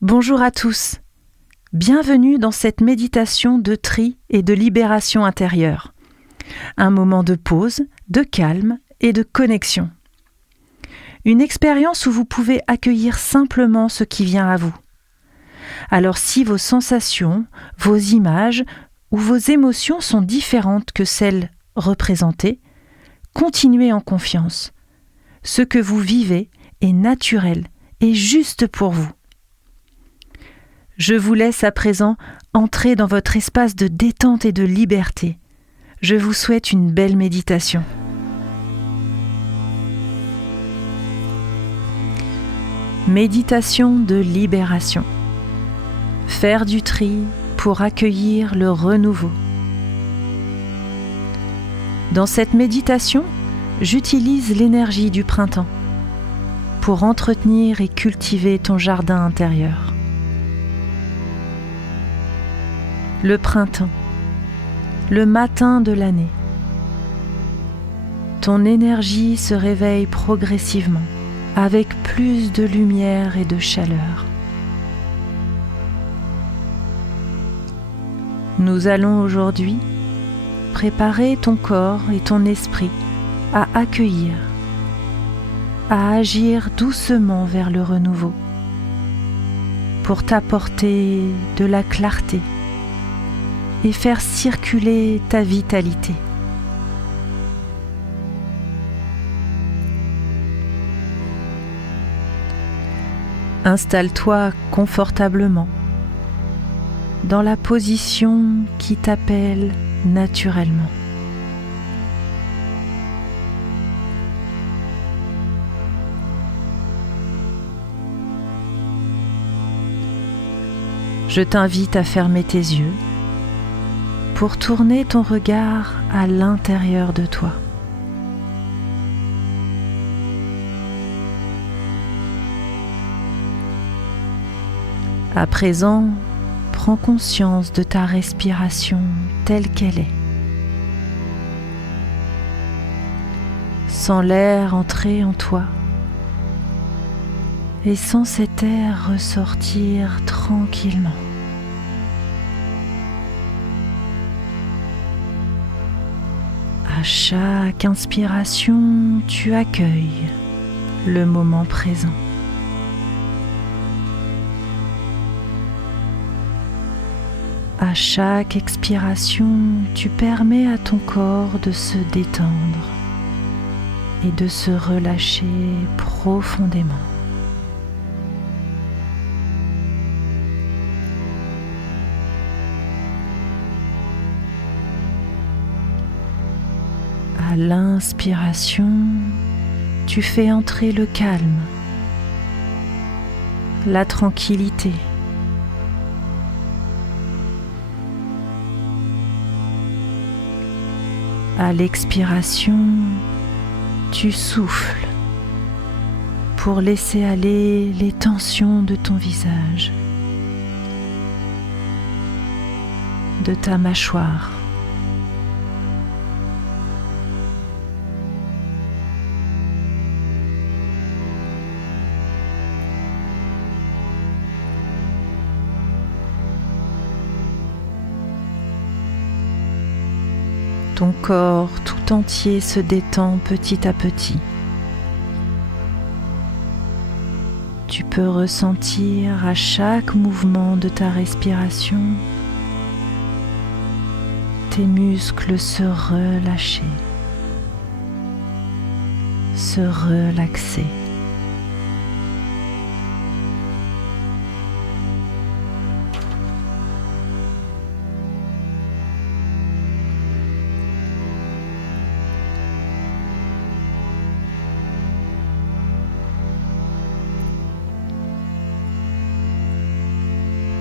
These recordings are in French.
Bonjour à tous. Bienvenue dans cette méditation de tri et de libération intérieure. Un moment de pause, de calme et de connexion. Une expérience où vous pouvez accueillir simplement ce qui vient à vous. Alors si vos sensations, vos images ou vos émotions sont différentes que celles représentées, continuez en confiance. Ce que vous vivez est naturel et juste pour vous. Je vous laisse à présent entrer dans votre espace de détente et de liberté. Je vous souhaite une belle méditation. Méditation de libération. Faire du tri pour accueillir le renouveau. Dans cette méditation, j'utilise l'énergie du printemps pour entretenir et cultiver ton jardin intérieur. Le printemps, le matin de l'année. Ton énergie se réveille progressivement, avec plus de lumière et de chaleur. Nous allons aujourd'hui préparer ton corps et ton esprit à accueillir, à agir doucement vers le renouveau, pour t'apporter de la clarté et faire circuler ta vitalité. Installe-toi confortablement dans la position qui t'appelle naturellement. Je t'invite à fermer tes yeux pour tourner ton regard à l'intérieur de toi. À présent, prends conscience de ta respiration telle qu'elle est. Sens l'air entrer en toi et sens cet air ressortir tranquillement. À chaque inspiration, tu accueilles le moment présent. À chaque expiration, tu permets à ton corps de se détendre et de se relâcher profondément. À l'inspiration, tu fais entrer le calme, la tranquillité. À l'expiration, tu souffles pour laisser aller les tensions de ton visage, de ta mâchoire. Ton corps tout entier se détend petit à petit. Tu peux ressentir à chaque mouvement de ta respiration tes muscles se relâcher, se relaxer.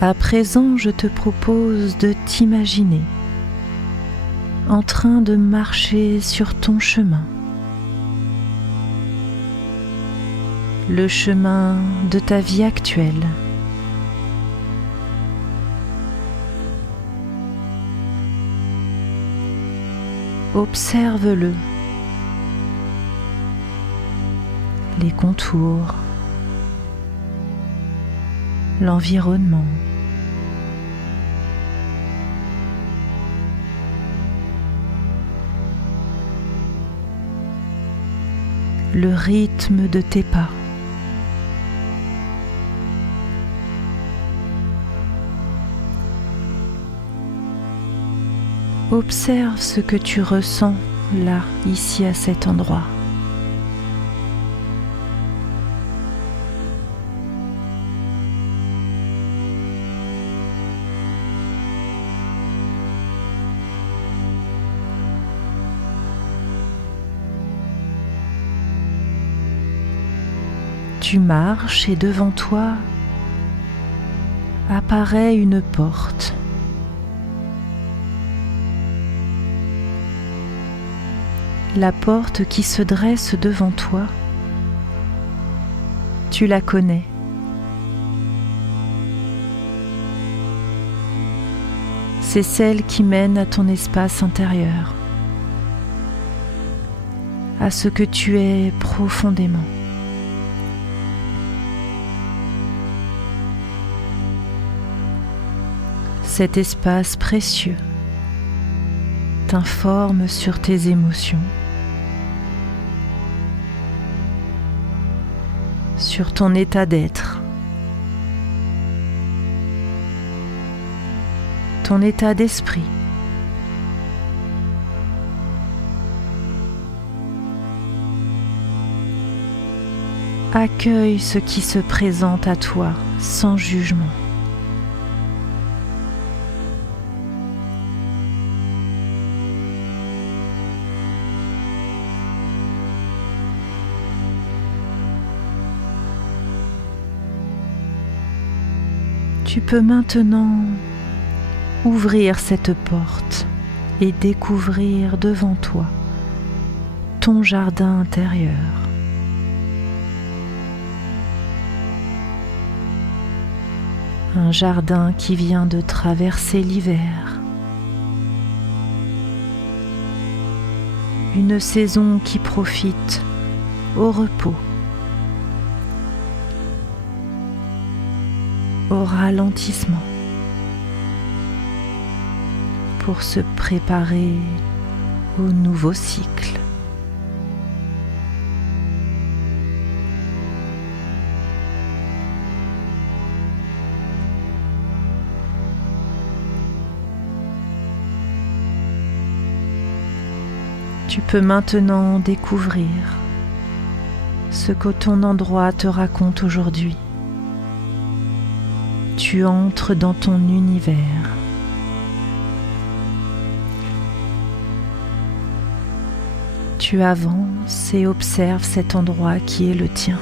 À présent, je te propose de t'imaginer en train de marcher sur ton chemin, le chemin de ta vie actuelle. Observe-le, les contours, l'environnement. Le rythme de tes pas. Observe ce que tu ressens là, ici, à cet endroit. Tu marches et devant toi apparaît une porte. La porte qui se dresse devant toi, tu la connais. C'est celle qui mène à ton espace intérieur, à ce que tu es profondément. Cet espace précieux t'informe sur tes émotions, sur ton état d'être, ton état d'esprit. Accueille ce qui se présente à toi sans jugement. Tu peux maintenant ouvrir cette porte et découvrir devant toi ton jardin intérieur. Un jardin qui vient de traverser l'hiver. Une saison qui profite au repos, au ralentissement, pour se préparer au nouveau cycle. Tu peux maintenant découvrir ce que ton endroit te raconte aujourd'hui. Tu entres dans ton univers. Tu avances et observes cet endroit qui est le tien.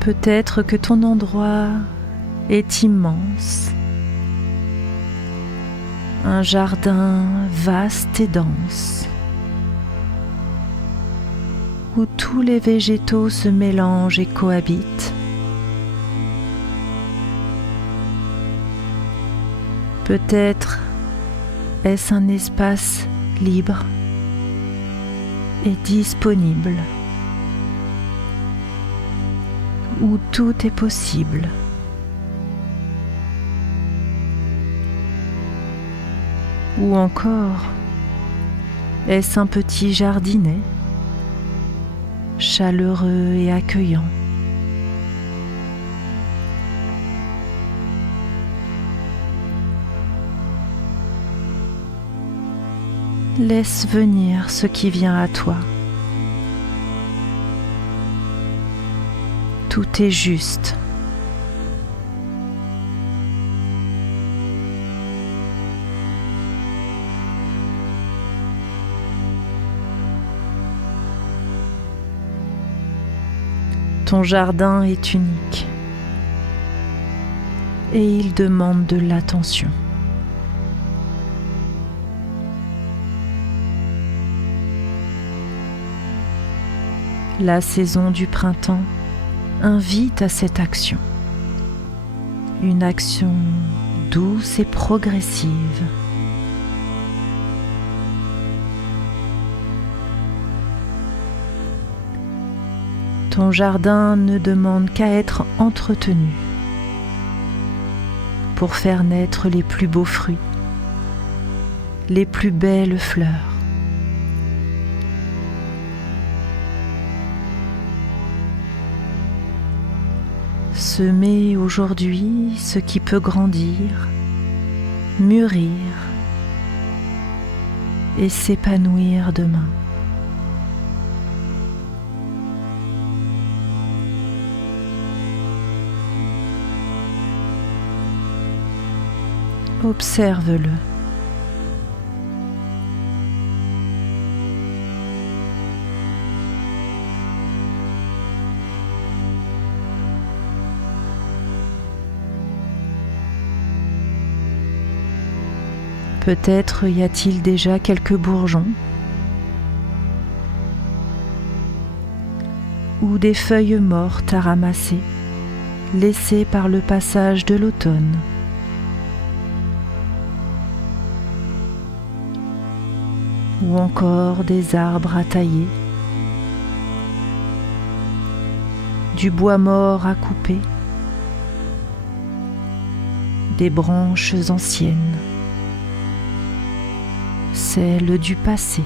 Peut-être que ton endroit est immense, un jardin vaste et dense, où tous les végétaux se mélangent et cohabitent. Peut-être est-ce un espace libre et disponible, où tout est possible. Ou encore, est-ce un petit jardinet, chaleureux et accueillant? Laisse venir ce qui vient à toi. Tout est juste. Ton jardin est unique et il demande de l'attention. La saison du printemps invite à cette action, une action douce et progressive. Ton jardin ne demande qu'à être entretenu pour faire naître les plus beaux fruits, les plus belles fleurs. Semer aujourd'hui ce qui peut grandir, mûrir et s'épanouir demain. Observe-le. Peut-être y a-t-il déjà quelques bourgeons ou des feuilles mortes à ramasser, laissées par le passage de l'automne. Ou encore des arbres à tailler, du bois mort à couper, des branches anciennes, celles du passé.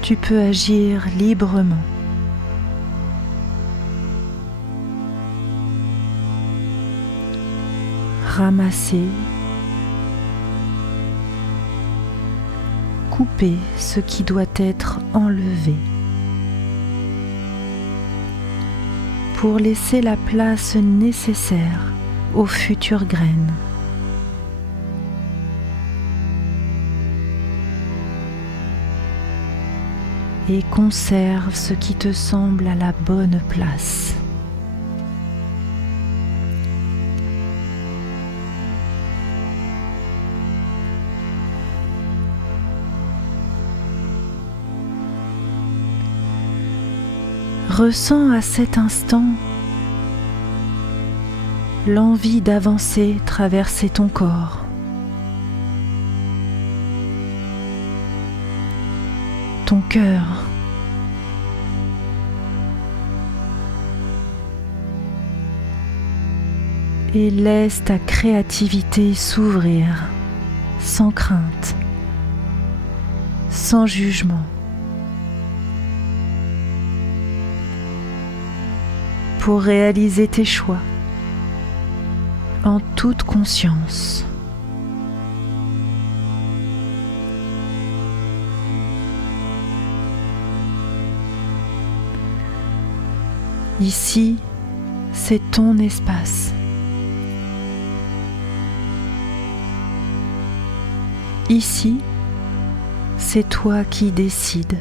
Tu peux agir librement. Ramasser, couper ce qui doit être enlevé pour laisser la place nécessaire aux futures graines. Et conserve ce qui te semble à la bonne place. Ressens à cet instant l'envie d'avancer, traverser ton corps. Ton cœur. Et laisse ta créativité s'ouvrir sans crainte, sans jugement, pour réaliser tes choix en toute conscience. Ici, c'est ton espace. Ici, c'est toi qui décides.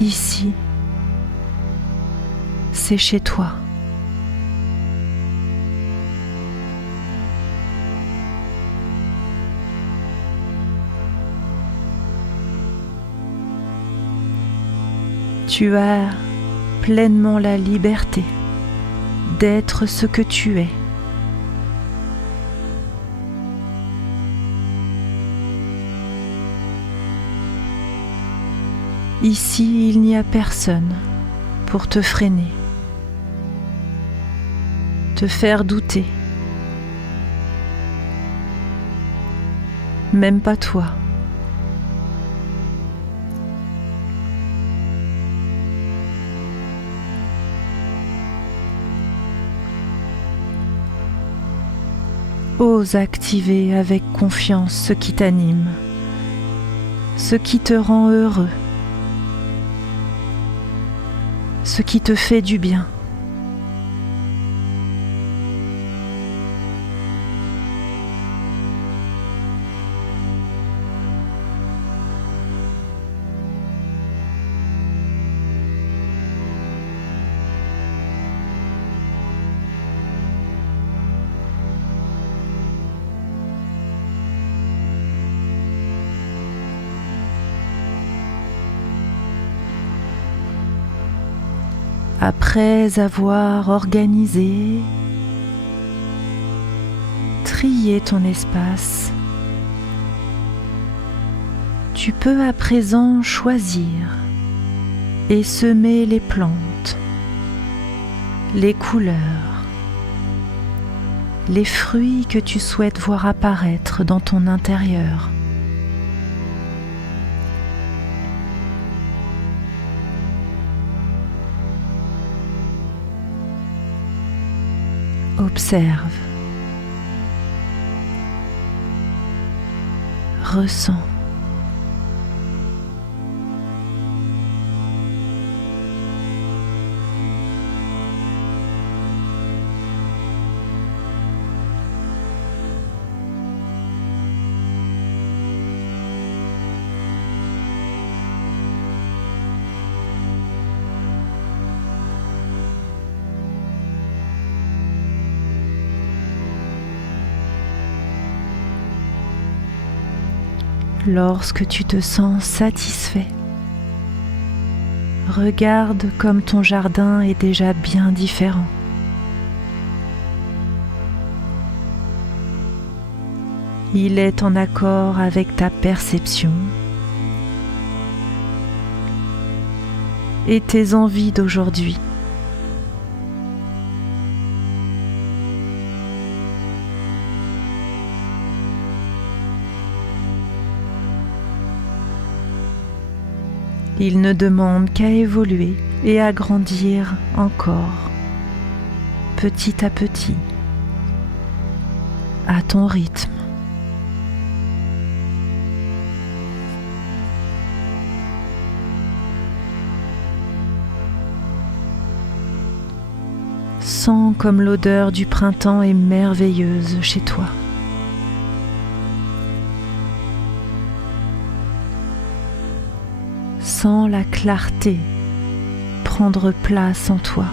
Ici, c'est chez toi. Tu as pleinement la liberté d'être ce que tu es. Ici, il n'y a personne pour te freiner, te faire douter, même pas toi. Ose activer avec confiance ce qui t'anime, ce qui te rend heureux, ce qui te fait du bien. Après avoir organisé, trié ton espace, tu peux à présent choisir et semer les plantes, les couleurs, les fruits que tu souhaites voir apparaître dans ton intérieur. Observe, ressens. Lorsque tu te sens satisfait, regarde comme ton jardin est déjà bien différent. Il est en accord avec ta perception et tes envies d'aujourd'hui. Il ne demande qu'à évoluer et à grandir encore, petit à petit, à ton rythme. Sens comme l'odeur du printemps est merveilleuse chez toi. Sens la clarté prendre place en toi.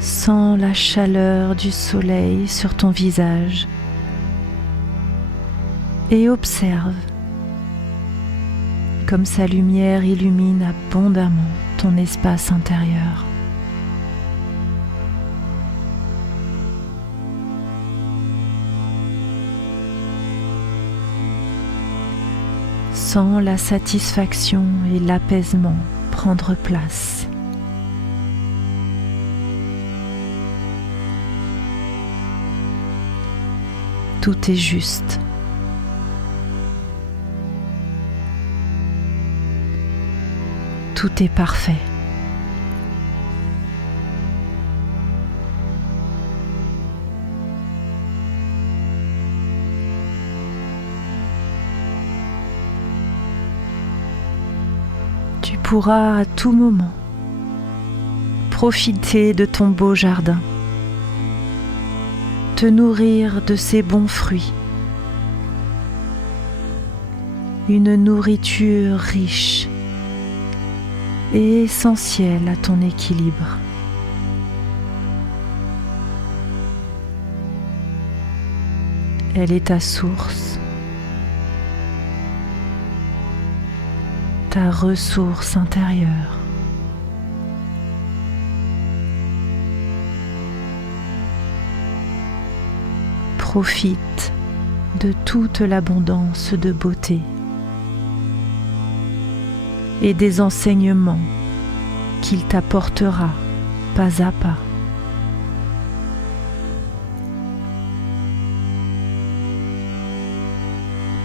Sens la chaleur du soleil sur ton visage et observe comme sa lumière illumine abondamment ton espace intérieur. Sens la satisfaction et l'apaisement prendre place. Tout est juste. Tout est parfait. Tu pourras à tout moment profiter de ton beau jardin, te nourrir de ses bons fruits, une nourriture riche et essentielle à ton équilibre. Elle est ta source, ta ressource intérieure. Profite de toute l'abondance de beauté et des enseignements qu'il t'apportera pas à pas.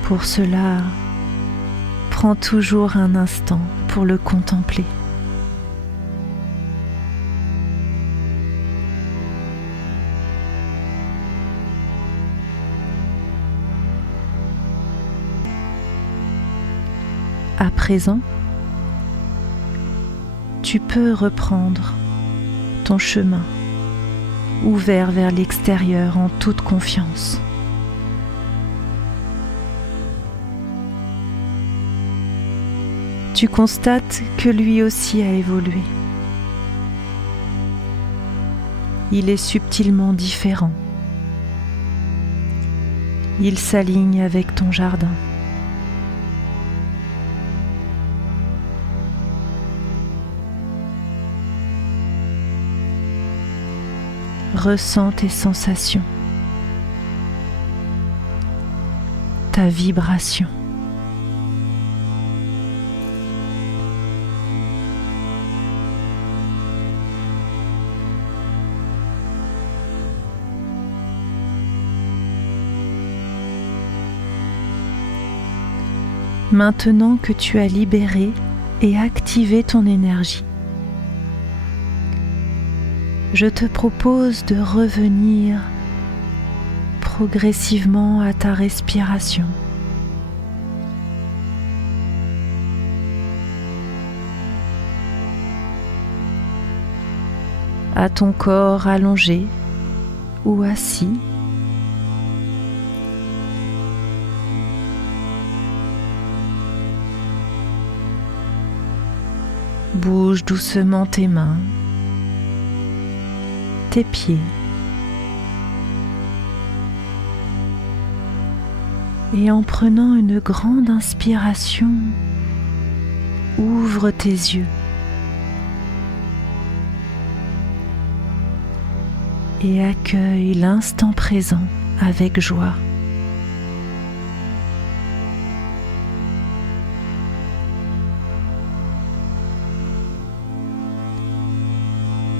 Pour cela, prends toujours un instant pour le contempler. À présent, tu peux reprendre ton chemin ouvert vers l'extérieur en toute confiance. Tu constates que lui aussi a évolué. Il est subtilement différent. Il s'aligne avec ton jardin. Ressens tes sensations, ta vibration. Maintenant que tu as libéré et activé ton énergie, je te propose de revenir progressivement à ta respiration. À ton corps allongé ou assis. Bouge doucement tes mains, tes pieds et en prenant une grande inspiration, ouvre tes yeux et accueille l'instant présent avec joie.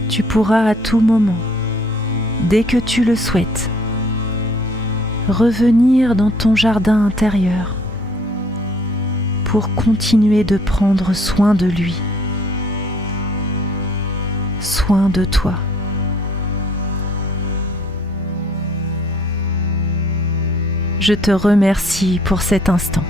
Tu pourras à tout moment, dès que tu le souhaites, revenir dans ton jardin intérieur pour continuer de prendre soin de lui, soin de toi. Je te remercie pour cet instant.